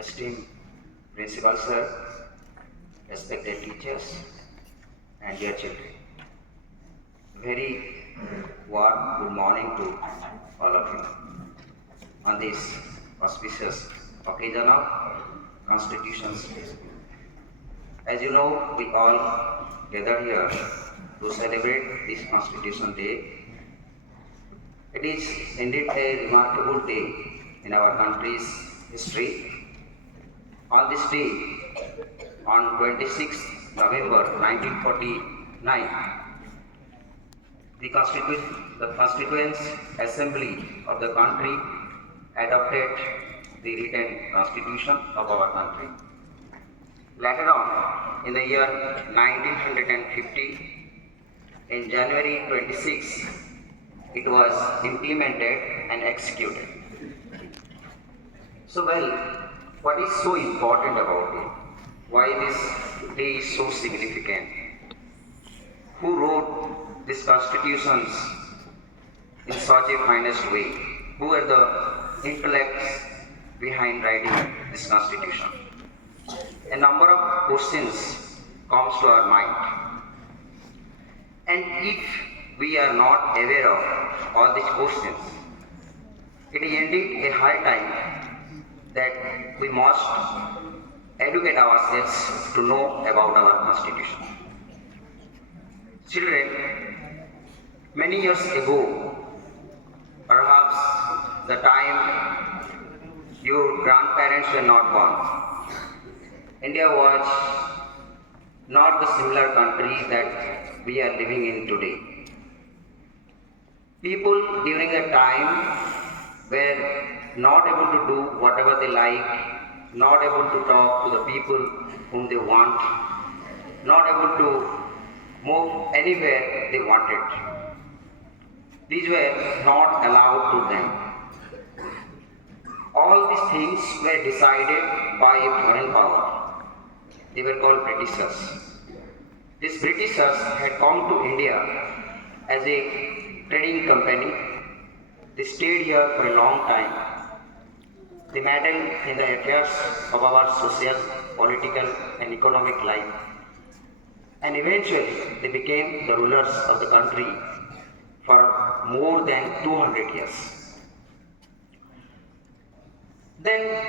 esteemed Principal Sir, respected teachers, and dear children. Very warm good morning to all of you on this auspicious occasion of Constitution's Day. As you know, we all gather here to celebrate this Constitution Day. It is indeed a remarkable day in our country's history. On this day, on 26 November 1949, the Constituent Assembly of the country adopted the written constitution of our country. Later on, in the year 1950, in January 26, it was implemented and executed. So, what is so important about it? Why this day is so significant? Who wrote these constitutions in such a finest way? Who are the intellects behind writing this constitution? A number of questions comes to our mind. And if we are not aware of all these questions, it is indeed a high time that we must educate ourselves to know about our Constitution. Children, many years ago, perhaps the time your grandparents were not born, India was not the similar country that we are living in today. People during that time were not able to do whatever they like, not able to talk to the people whom they want, not able to move anywhere they wanted. These were not allowed to them. All these things were decided by a foreign power. They were called Britishers. These Britishers had come to India as a trading company. They stayed here for a long time. They meddled in the affairs of our social, political, and economic life. And eventually, they became the rulers of the country for more than 200 years. Then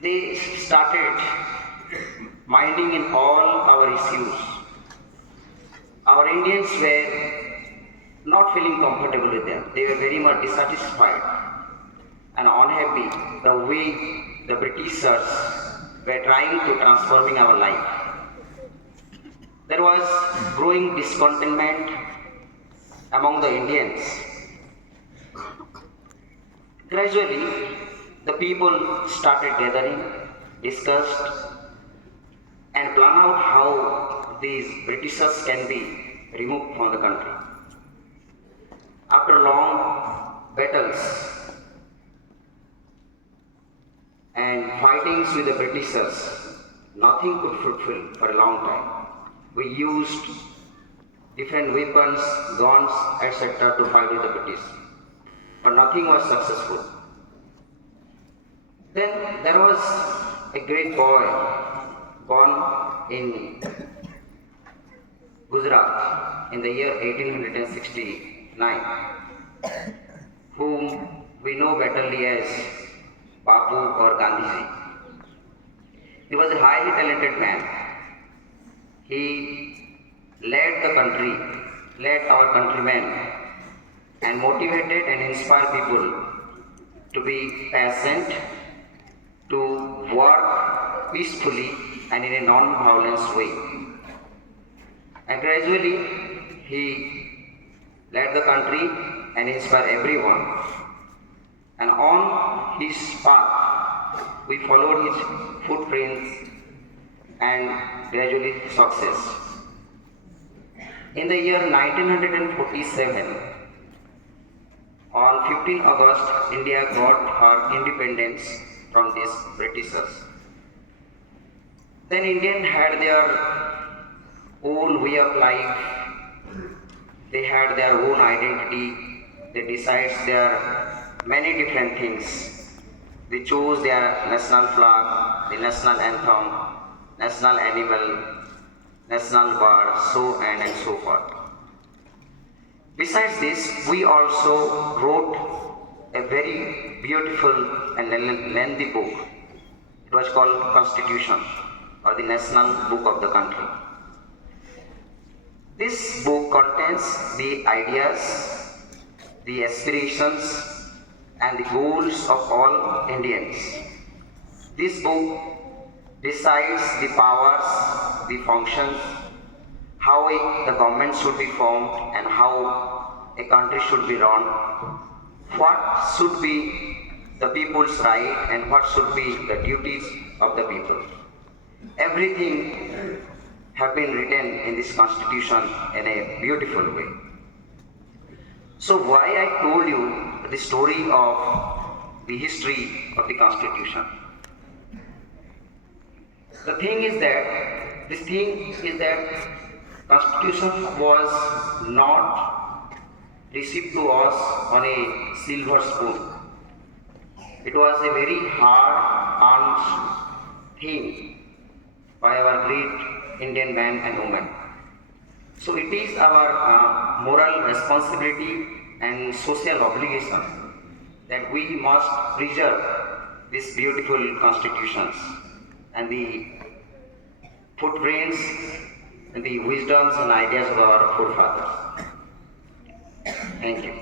they started minding in all our issues. Our Indians were not feeling comfortable with them. They were very much dissatisfied and unhappy the way the Britishers were trying to transforming our life. There was growing discontentment among the Indians. Gradually, the people started gathering, discussed, and plan out how these Britishers can be removed from the country. After long battles and fightings with the Britishers, nothing could fulfill for a long time. We used different weapons, guns, etc. to fight with the British, but nothing was successful. Then there was a great boy born in Gujarat in the year 1869, whom we know betterly as Bapu or Gandhiji. He was a highly talented man. He led the country, led our countrymen, and motivated and inspired people to be patient, to work peacefully and in a non-violent way. And gradually, he led the country and inspired everyone. And on his path, we followed his footprints and gradually success. In the year 1947, on 15 August, India got her independence from these Britishers. Then Indians had their own way of life. They had their own identity. They decided their many different things. They chose their national flag, the national anthem, national animal, national bird, so on and so forth. Besides this, we also wrote a very beautiful and lengthy book. It was called Constitution, or the National Book of the country. This book contains the ideas, the aspirations, and the goals of all Indians. This book decides the powers, the functions, how the government should be formed and how a country should be run, what should be the people's right and what should be the duties of the people. Everything have been written in this constitution in a beautiful way. So why I told you the story of the history of the constitution? The thing is that constitution was not received to us on a silver spoon. It was a very hard-earned thing by our great Indian men and women. So it is our moral responsibility and social obligation that we must preserve these beautiful constitutions and the footprints and the wisdoms and ideas of our forefathers. Thank you.